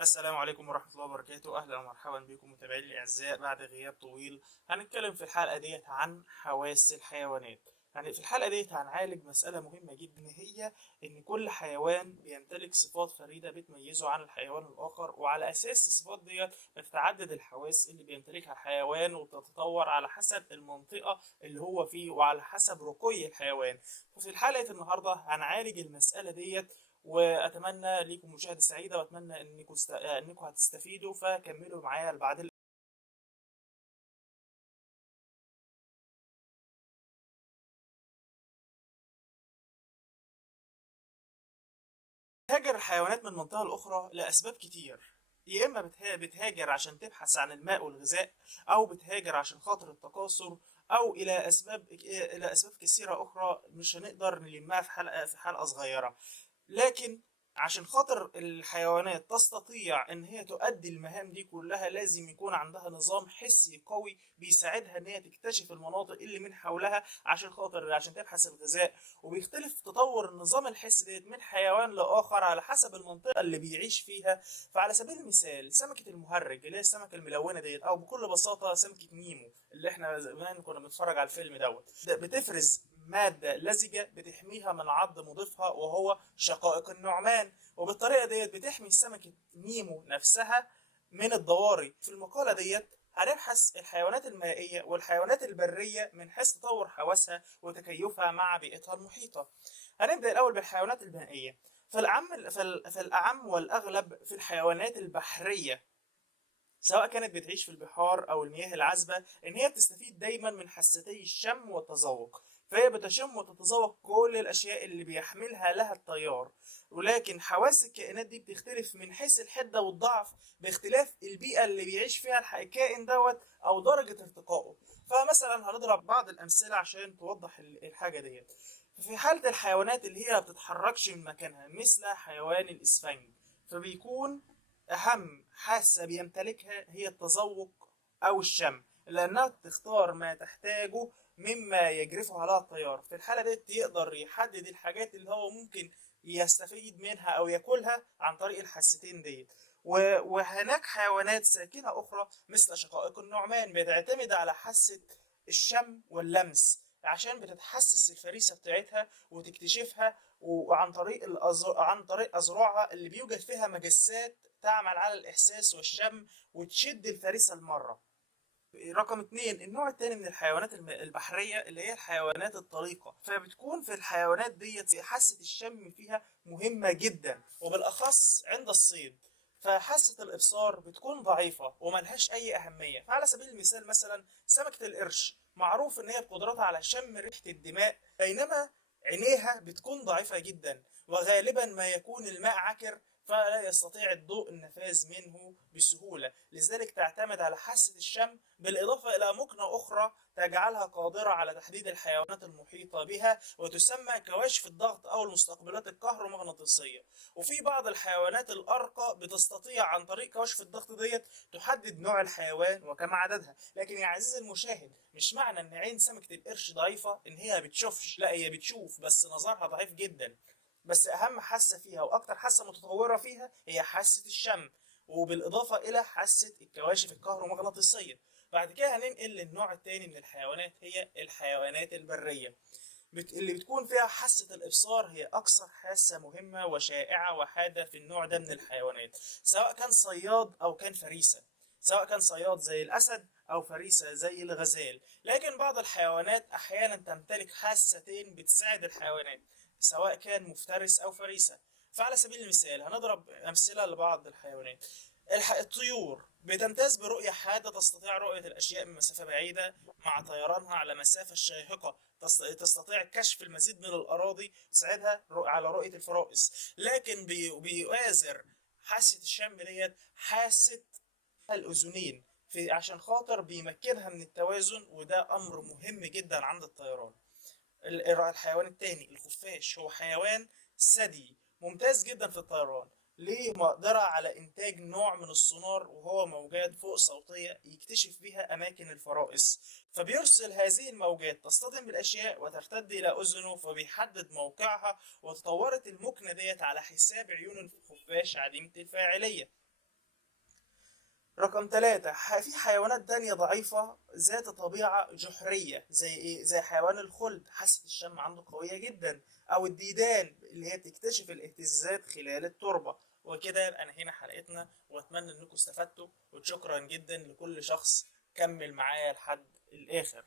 السلام عليكم ورحمة الله وبركاته. أهلا ومرحبا بكم متابعين الأعزاء بعد غياب طويل. هنتكلم في الحلقة ديت عن حواس الحيوانات. يعني في الحلقة ديت هنعالج مسألة مهمة جدا، هي إن كل حيوان بيمتلك صفات فريدة بتميزه عن الحيوان الآخر، وعلى أساس الصفات ديت بتتعدد الحواس اللي بيمتلكها الحيوان وبتتطور على حسب المنطقة اللي هو فيه وعلى حسب رقي الحيوان. ففي الحلقة النهاردة هنعالج المسألة ديت، واتمنى ليكم مشاهده سعيده، واتمنى انكم هتستفيدوا، فكملوا معايا بعد. بتهاجر الحيوانات من منطقه لاخرى لاسباب كتير. يا اما بتهاجر عشان تبحث عن الماء والغذاء، او بتهاجر عشان خاطر التكاثر، او الى اسباب كثيره اخرى مش هنقدر نلمها في حلقه صغيره. لكن عشان خاطر الحيوانات تستطيع ان هي تؤدي المهام دي كلها، لازم يكون عندها نظام حسي قوي بيساعدها ان هي تكتشف المناطق اللي من حولها عشان تبحث الغذاء. وبيختلف تطور النظام الحسي ديت من حيوان لاخر على حسب المنطقه اللي بيعيش فيها. فعلى سبيل المثال سمكه المهرج اللي هي السمكه الملونه ديت، او بكل بساطه سمكه نيمو اللي احنا زمان كنا بنتفرج على الفيلم بتفرز مادة لزجة بتحميها من عض مضيفها وهو شقائق النعمان، وبالطريقة ديت بتحمي سمكة نيمو نفسها من الضواري. في المقالة ديت هنبحث الحيوانات المائية والحيوانات البرية من حيث تطور حواسها وتكيفها مع بيئتها المحيطة. هنبدأ الأول بالحيوانات المائية. فالأعم والأغلب في الحيوانات البحرية، سواء كانت بتعيش في البحار أو المياه العذبة، إن هي بتستفيد دايما من حاستي الشم والتذوق. فهي بتشم وتتذوق كل الأشياء اللي بيحملها لها التيار. ولكن حواس الكائنات دي بتختلف من حيث الحدة والضعف باختلاف البيئة اللي بيعيش فيها الكائن دوت أو درجة ارتقائه. فمثلا هنضرب بعض الأمثلة عشان توضح الحاجة ديت. في حالة الحيوانات اللي هي ما بتتحركش من مكانها مثل حيوان الإسفنج، فبيكون أهم حاسة بيمتلكها هي التذوق أو الشم، لأنها تختار ما تحتاجه مما يجرفه عليها التيار. في الحالة دي يقدر يحدد الحاجات اللي هو ممكن يستفيد منها أو ياكلها عن طريق الحاستين دي. وهناك حيوانات ساكنة أخرى مثل شقائق النعمان بتعتمد على حاسة الشم واللمس عشان بتتحسس الفريسة بتاعتها وتكتشفها، عن طريق أذرعها اللي بيوجد فيها مجسات تعمل على الإحساس والشم وتشد الفريسة المرة. رقم اتنين، النوع التاني من الحيوانات البحرية اللي هي الحيوانات الطليقة، فبتكون في الحيوانات ديت حاسة الشم فيها مهمة جدا، وبالأخص عند الصيد. فحاسة الإبصار بتكون ضعيفة وملهاش أي أهمية. فعلى سبيل المثال مثلا سمكة القرش معروف إن هي بقدرتها على شم ريحة الدماء، بينما عينيها بتكون ضعيفة جدا، وغالبا ما يكون الماء عكر فلا يستطيع الضوء النفاذ منه بسهولة. لذلك تعتمد على حاسة الشم بالإضافة إلى مكنة أخرى تجعلها قادرة على تحديد الحيوانات المحيطة بها، وتسمى كواشف الضغط أو المستقبلات الكهرومغناطيسية. وفي بعض الحيوانات الأرقى بتستطيع عن طريق كواشف الضغط ديت تحدد نوع الحيوان وكم عددها. لكن يا عزيزي المشاهد، مش معنى ان عين سمكة القرش ضعيفة ان هي بتشوفش، لا، هي بتشوف بس نظرها ضعيف جدا. بس اهم حاسة فيها واكتر حاسة متطورة فيها هي حاسة الشم، وبالاضافة الى حاسة الكواشف الكهرومغناطيسية. بعد كده هننقل للنوع التاني من الحيوانات، هي الحيوانات البرية اللي بتكون فيها حاسة الإبصار هي أكثر حاسة مهمة وشائعة وحادة في النوع ده من الحيوانات، سواء كان صياد أو كان فريسة، سواء كان صياد زي الأسد أو فريسة زي الغزال. لكن بعض الحيوانات أحيانا تمتلك حاستين بتساعد الحيوانات، سواء كان مفترس أو فريسة. فعلى سبيل المثال هنضرب أمثلة لبعض الحيوانات. الطيور بتمتاز برؤية حادة، تستطيع رؤية الأشياء من مسافة بعيدة مع طيرانها على مسافة شاهقة. تستطيع كشف المزيد من الأراضي، تساعدها على رؤية الفرائس. لكن بيؤازر حاسة الشم ديت حاسة الأذنين، عشان خاطر بيمكنها من التوازن، وده أمر مهم جدا عند الطيران. الحيوان التاني الخفاش هو حيوان ثدي ممتاز جدا في الطيران. ليه مقدرة على إنتاج نوع من السونار وهو موجات فوق صوتية يكتشف بها أماكن الفرائس. فبيرسل هذه الموجات تصطدم بالأشياء وترتد إلى أذنه فبيحدد موقعها. وتطورت المكنة ديت على حساب عيون الخفاش عديمة الفاعلية. رقم 3، في حيوانات تانية ضعيفة ذات طبيعة جحرية، زي ايه؟ زي حيوان الخلد، حاسة الشم عنده قوية جدا، او الديدان اللي هي بتكتشف الاهتزازات خلال التربة. وكده يبقى انهينا حلقتنا، واتمنى انكم استفدتوا، وشكرا جدا لكل شخص كمل معايا لحد الاخر.